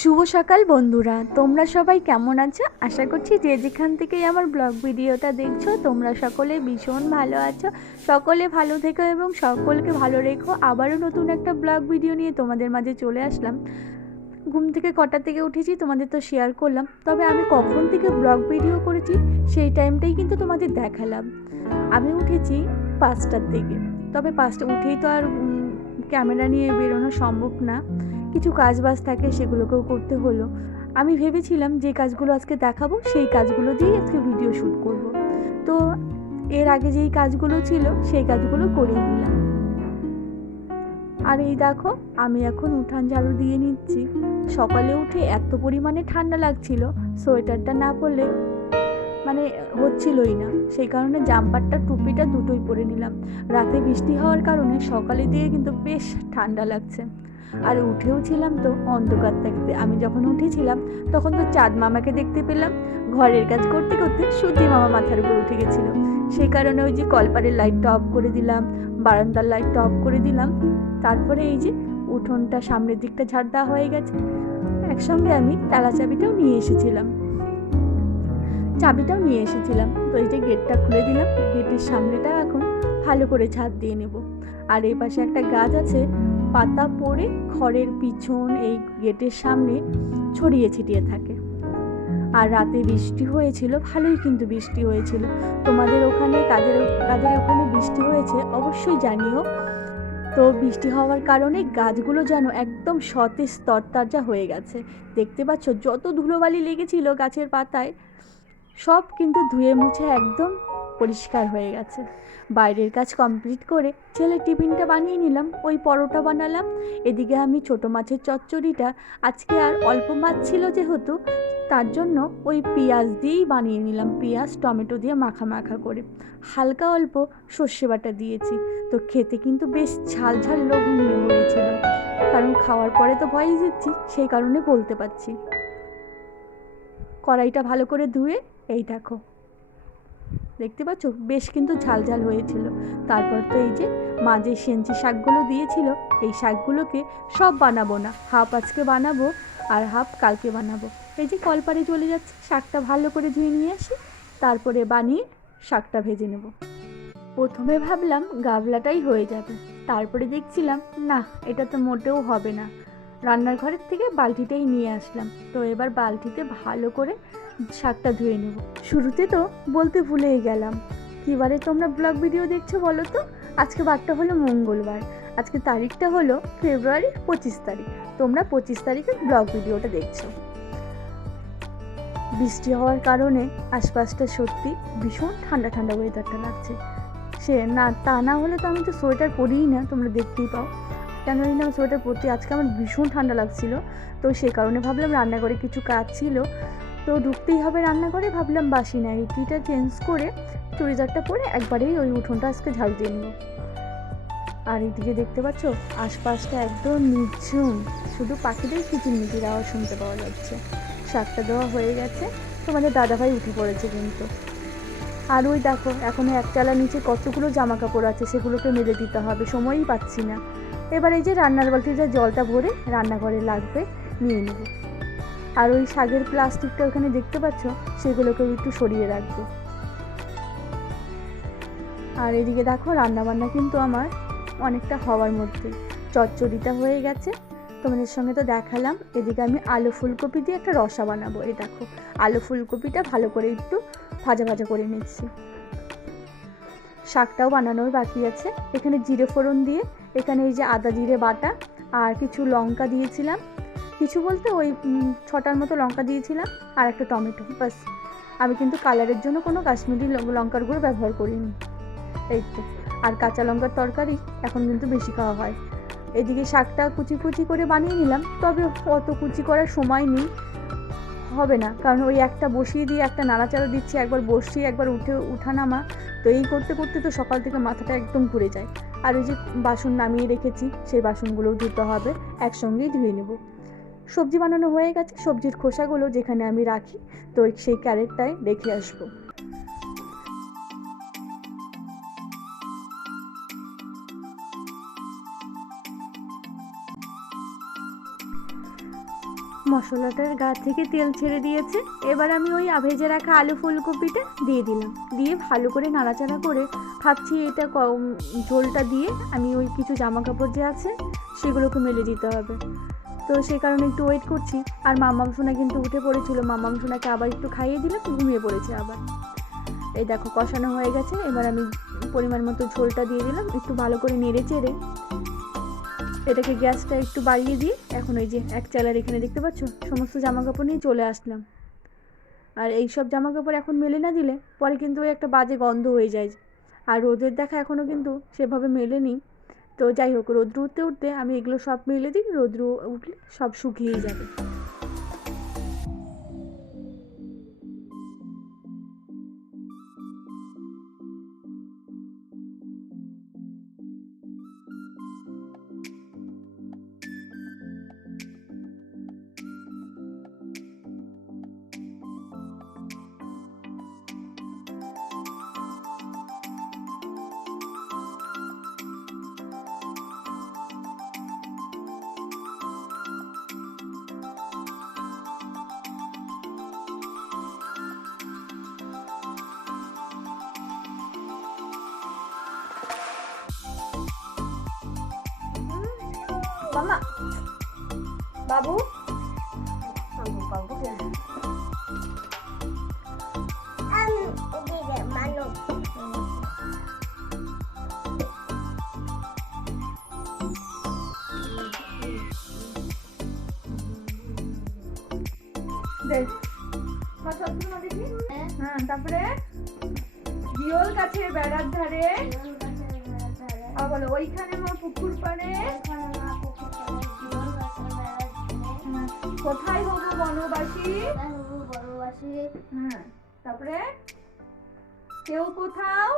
শুভ সকাল বন্ধুরা, তোমরা সবাই কেমন আছো? আশা করছি যে যেখান থেকেই আমার ব্লগ ভিডিওটা দেখছো তোমরা সকলে ভীষণ ভালো আছো। সকলে ভালো থেকো এবং সকলকে ভালো রেখো। আবারও নতুন একটা ব্লগ ভিডিও নিয়ে তোমাদের মাঝে চলে আসলাম। ঘুম থেকে কটা থেকে উঠেছি তোমাদের তো শেয়ার করলাম, তবে আমি কখন থেকে ব্লগ ভিডিও করেছি সেই টাইমটাই কিন্তু তোমাদের দেখালাম। আমি উঠেছি 5টার দিকে, তবে 5টা উঠেই তো আর ক্যামেরা নিয়ে বেরোনো সম্ভব না, কিছু কাজ বাজ থাকে সেগুলোকেও করতে হলো। আমি ভেবেছিলাম যে কাজগুলো আজকে দেখাবো সেই কাজগুলো দিয়েই আজকে ভিডিও শ্যুট করব। তো এর আগে যেই কাজগুলো ছিল সেই কাজগুলো করে নিলাম। আর এই দেখো আমি এখন উঠান ঝাড়ু দিয়ে নিচ্ছি। সকালে উঠে এত পরিমাণে ঠান্ডা লাগছিল, সোয়েটারটা না পরলে মানে হচ্ছিলই না, সেই কারণে জাম্পারটা টুপিটা দুটোই পরে নিলাম। রাতে বৃষ্টি হওয়ার কারণে সকালে দিয়ে কিন্তু বেশ ঠান্ডা লাগছে। আর উঠেও ছিলাম তো অন্ধকার থাকতে, আমি যখন উঠেছিলাম তখন তো চাঁদ মামাকে দেখতে পেলাম। ঘরের কাজ করতে করতে সূর্যি মামা মাথার উপর উঠে গেছিলো, সেই কারণে ওই যে কলপারের লাইটটা অফ করে দিলাম, বারান্দার লাইটটা অফ করে দিলাম। তারপরে এই যে উঠোনটা সামনের দিকটা ঝাড় দেওয়া হয়ে গেছে। একসঙ্গে আমি তালা চাবিটাও নিয়ে এসেছিলাম, তো এই যে গেটটা খুলে দিলাম। গেটের সামনেটা এখন ভালো করে ছাদ দিয়ে নেব। আর এই পাশে একটা গাছ আছে, পাতা পড়ে খড়ের পিছন এই গেটের সামনে ছড়িয়ে ছিটিয়ে থাকে। আর রাতে বৃষ্টি হয়েছিল, ভালোই কিন্তু বৃষ্টি হয়েছিল। তোমাদের ওখানে কাদের কাদের ওখানে বৃষ্টি হয়েছে অবশ্যই জানিও। তো বৃষ্টি হওয়ার কারণে গাছগুলো যেন একদম সতেজ তরতাজা হয়ে গেছে। দেখতে পাচ্ছ যত ধুলোবালি লেগেছিল গাছের পাতায় সব কিন্তু ধুয়ে মুছে একদম পরিষ্কার হয়ে গেছে। বাইরের কাজ কমপ্লিট করে ছেলে টিফিনটা বানিয়ে নিলাম, ওই পরোটা বানালাম। এদিকে আমি ছোটো মাছের চচ্চড়িটা আজকে আর অল্প মাছ ছিল যেহেতু, তার জন্য ওই পেঁয়াজ দিয়েই বানিয়ে নিলাম, পেঁয়াজ টমেটো দিয়ে মাখা মাখা করে। হালকা অল্প সর্ষে বাটা দিয়েছি। তো খেতে কিন্তু বেশ ঝাল ঝাল লোভনীয় হয়েছিল, কারণ খাওয়ার পরে তো ভয়েস দিচ্ছি সেই কারণে বলতে পারছি। কড়াইটা ভালো করে ধুয়ে এই দেখো দেখতে পাচ্ছ বেশ কিন্তু ঝাল ঝাল হয়েছিল। তারপর তো এই যে মা যে সেঞ্চি শাকগুলো দিয়েছিল, এই শাকগুলোকে সব বানাবো না, হাফ আজকে বানাবো আর হাফ কালকে বানাবো। এই যে কলপারে চলে যাচ্ছে, শাকটা ভালো করে ধুয়ে নিয়ে আসি, তারপরে বানিয়ে শাকটা ভেজে নেব। প্রথমে ভাবলাম গাবলাটাই হয়ে যাবে, তারপরে দেখছিলাম না, এটা তো মোটেও হবে না। রান্নার ঘরের থেকে বালতিটাই নিয়ে আসলাম। তো এবার বালতিতে ভালো করে শাকটা ধুয়ে নেব। শুরুতে তো বলতে ভুলেই গেলাম, কী বারে তোমরা ব্লগ ভিডিও দেখছো বলো তো? আজকে বারটা হলো মঙ্গলবার, আজকে তারিখটা হলো ফেব্রুয়ারির 25 তারিখ। তোমরা 25 তারিখে ব্লগ ভিডিওটা দেখছো। বৃষ্টি হওয়ার কারণে আশপাশটা সত্যি ভীষণ ঠান্ডা ঠান্ডা ওয়েদারটা লাগছে। সে না তা না হলে তো আমি তো সোয়েটার পরিই না, তোমরা দেখতেই পাও। কেন জানি না সোয়েটার পরতে আজকে আমার ভীষণ ঠান্ডা লাগছিল। তো সেই কারণে ভাবলাম রান্নাঘরে কিছু কাজ ছিল, তো ঢুকতেই হবে রান্নাঘরে, ভাবলাম বাসি নাইটিটা চেঞ্জ করে চুড়িদারটা পরে একবারেই ওই উঠোনটা আজকে ঝাড়ু দিয়ে নেব। আর এইদিকে দেখতে পাচ্ছ আশপাশটা একদম নিঝুম, শুধু পাখিদের কিচিরমিচির আওয়াজ শুনতে পাওয়া যাচ্ছে। শাকটা দেওয়া হয়ে গেছে, তোমাদের দাদাভাই উঠে পড়েছে কিন্তু। আর ওই দেখো এখনও একচালা নিচে কতগুলো জামা কাপড় আছে, সেগুলোকে মেলে দিতে হবে, সময়ই পাচ্ছি না। এবার এই যে রান্নার বালতিতে জলটা ভরে রান্নাঘরে লাগবে নিয়ে নেব। আর ওই শাকের প্লাস্টিকটা ওখানে দেখতে পাচ্ছ, সেগুলোকেও একটু সরিয়ে রাখবো। আর এদিকে দেখো রান্নাবান্না কিন্তু আমার অনেকটা হওয়ার মধ্যে, চচ্চড়িটা হয়ে গেছে, তোমাদের সঙ্গে তো দেখালাম। এদিকে আমি আলু ফুলকপি দিয়ে একটা রসা বানাবো। এই দেখো আলু ফুলকপিটা ভালো করে একটু ভাজা ভাজা করে নিচ্ছি। শাকটাও বানানোর বাকি আছে। এখানে জিরে ফোড়ন দিয়ে, এখানে এই যে আদা জিরে বাটা আর কিছু লঙ্কা দিয়েছিলাম, কিছু বলতে ওই 6টার মতো লঙ্কা দিয়েছিলাম আর একটা টমেটো, বাস। আমি কিন্তু কালারের জন্য কোনো কাশ্মীরি লঙ্কার গুঁড়ো ব্যবহার করিনি। এই তো। আর কাঁচা লঙ্কার তরকারি এখন কিন্তু বেশি খাওয়া হয়। এদিকে শাকটা কুচি কুচি করে বানিয়ে নিলাম, তবে অত কুচি করার সময় নেই, হবে না, কারণ ওই একটা বসিয়ে দিয়ে একটা নাড়াচাড়া দিচ্ছি, একবার বসিয়ে একবার উঠানামা, তো এই করতে করতে তো সকাল থেকে মাথাটা একদম ঘুরে যায়। আর ওই যে বাসন নামিয়ে রেখেছি, সেই বাসনগুলোও ধুতে হবে, একসঙ্গেই ধুয়ে নেব। সবজি বানানো হয়ে গেছে, সবজির খোসাগুলো যেখানে আমি রাখি তো সেই ক্যারেটটায় রেখে আসবো। মশলাটার গা থেকে তেল ছেড়ে দিয়েছে। এবার আমি ওই ভেজে রাখা আলু ফুলকপিটা দিয়ে দিলাম, দিয়ে ভালো করে নাড়াচাড়া করে ভাবছি এটা ঝোলটা দিয়ে আমি ওই কিছু জামা কাপড় যে আছে সেগুলোকে মেলে দিতে হবে। তো সেই কারণে একটু ওয়েট করছি। আর মাম্মাম সোনা কিন্তু উঠে পড়েছিল, মাম্মাম সোনাকে আবার একটু খাইয়ে দিলাম, ঘুমিয়ে পড়েছে আবার। এই দেখো কষানো হয়ে গেছে। এবার আমি পরিমাণ মতো ঝোলটা দিয়ে দিলাম, একটু ভালো করে নেড়ে চেড়ে এটাকে গ্যাসটা একটু বাড়িয়ে দিয়ে এখন ওই যে এক চালার এখানে দেখতে পাচ্ছ সমস্ত জামা কাপড় নিয়ে চলে আসলাম। আর এই সব জামা কাপড় এখন মেলে না দিলে পরে কিন্তু ওই একটা বাজে গন্ধ হয়ে যায়। আর রোদের দেখা এখনও কিন্তু সেভাবে মেলেনি। তো যাই হোক, রোদ্র উঠতে উঠতে আমি এগুলো সব মেলে দিই, রোদ্র উঠলে সব শুকিয়ে যাবে। মামা বাবু হ্যাঁ, তারপরে জিওল গাছের বেড়ার ধারে বলো ওইখানে আমার পুকুর পাড়ে কোথায় হবো বনবাসী। হ্যাঁ, তারপরে কেউ কোথাও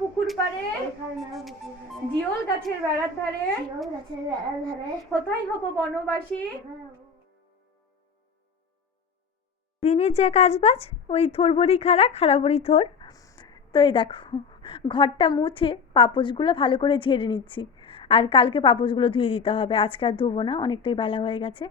পুকুর পাড়ে জিওল গাছের বেড়ার ধারে কোথায় হবো বনবাসী। দিনের যে কাজবাজ ওই থোর বড়ি খাড়া বড়ি থোর। তো এই দেখো ঘরটা মুছে পাপোশগুলো ভালো করে ঝেড়ে নিচ্ছি। আর কালকে পাপোশগুলো ধুয়ে দিতে হবে, আজকে আর ধুবো না, অনেকটাই বেলা হয়ে গেছে।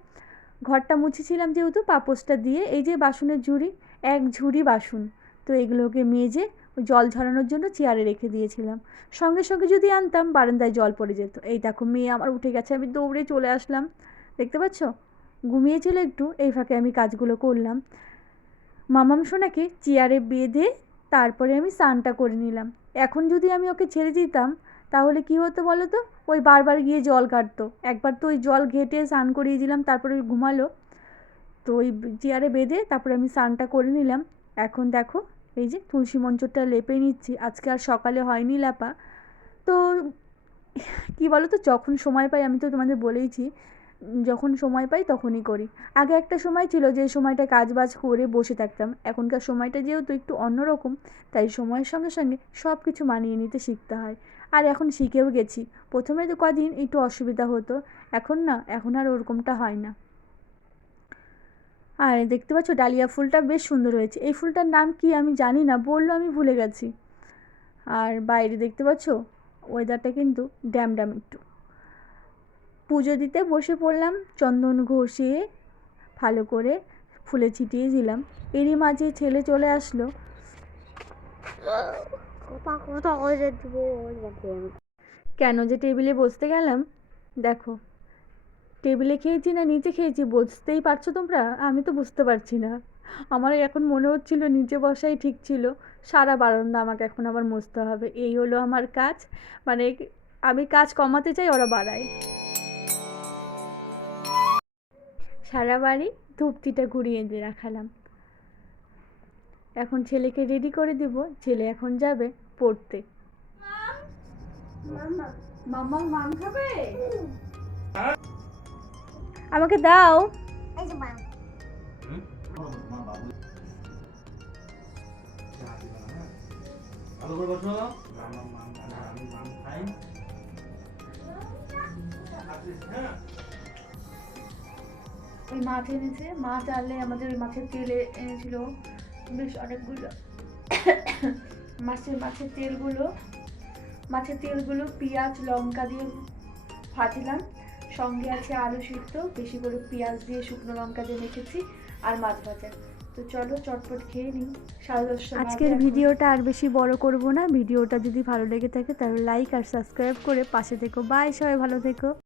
ঘরটা মুছেছিলাম যেহেতু পাপোশটা দিয়ে। এই যে বাসনের ঝুড়ি, এক ঝুড়ি বাসন, তো এগুলোকে মেজে জল ঝরানোর জন্য চেয়ারে রেখে দিয়েছিলাম। সঙ্গে সঙ্গে যদি আনতাম বারান্দায় জল পড়ে যেত। এই দেখো মেয়ে আমার উঠে গেছে, আমি দৌড়ে চলে আসলাম। দেখতে পাচ্ছ ঘুমিয়েছিল একটু, এই ফাঁকে আমি কাজগুলো করলাম। মামাম সোনাকে চেয়ারে বেঁধে তারপরে আমি স্নানটা করে নিলাম। এখন যদি আমি ওকে ছেড়ে দিতাম তাহলে কি হতো বলো তো, ওই বারবার গিয়ে জল কাটতো। একবার তো ওই জল ঘেটে স্নান করিয়ে দিলাম, তারপরে ঘুমালো। তো ওই চেয়ারে বেঁধে তারপরে আমি স্নানটা করে নিলাম। এখন দেখো এই যে তুলসী মঞ্চটা লেপে নিচ্ছি, আজকে আর সকালে হয়নি লেপা। তো কি বলো তো, যখন সময় পাই, আমি তো তোমাদের বলেইছি যখন সময় পাই তখনই করি। আগে একটা সময় ছিল যে সময়টা কাজবাজ করে বসে থাকতাম, এখনকার সময়টা যেহেতু একটু অন্যরকম, তাই সময়ের সঙ্গে সঙ্গে সব কিছু মানিয়ে নিতে শিখতে হয়। আর এখন শিখেও গেছি। প্রথমে তো কদিন একটু অসুবিধা হতো, এখন না, এখন আর ওরকমটা হয় না। আর দেখতে পাচ্ছ ডালিয়া ফুলটা বেশ সুন্দর হয়েছে। এই ফুলটার নাম কি আমি জানি না, বললো আমি ভুলে গেছি। আর বাইরে দেখতে পাচ্ছ ওয়েদারটা কিন্তু ড্যাম একটু। পুজো দিতে বসে পড়লাম, চন্দন ঘষে ভালো করে ফুলে ছিটিয়ে দিলাম। এরই মাঝে ছেলে চলে আসলো। কেন যে টেবিলে বসতে গেলাম, দেখো টেবিলে খেয়েছি না নিচে খেয়েছি বুঝতেই পারছো তোমরা? আমি তো বুঝতে পারছি না। আমার এখন মনে হচ্ছিল নিচে বসাই ঠিক ছিল। সারা বারান্দা আমাকে এখন আবার মুছতে হবে। এই হলো আমার কাজ, মানে আমি কাজ কমাতে চাই, ওরা বাড়ায়। সারা বাড়ি ধূপটিটা ঘুরিয়ে দিয়ে রাখালাম। এখন ছেলেকে রেডি করে দিব, ছেলে এখন যাবে পড়তে। মাম্মা মাম খাবে, আমাকে দাও। ওই মাছ এনেছে, মাছ আনলে আমাদের ওই মাছের তেল এনেছিল বেশ অনেকগুলো। মাছের তেলগুলো মাছের তেলগুলো পেঁয়াজ লঙ্কা দিয়ে ভাজলাম, সঙ্গে আছে আলু সিদ্ধ, বেশি করে পেঁয়াজ দিয়ে শুকনো লঙ্কা দিয়ে মেখেছি, আর মাছ ভাজা। তো চলো চটপট খেয়ে নিই। 10:30 আজকের ভিডিওটা আর বেশি বড় করব না। ভিডিওটা যদি ভালো লেগে থাকে তাহলে লাইক আর সাবস্ক্রাইব করে পাশে থেকো। বাই, সবাই ভালো থেকো।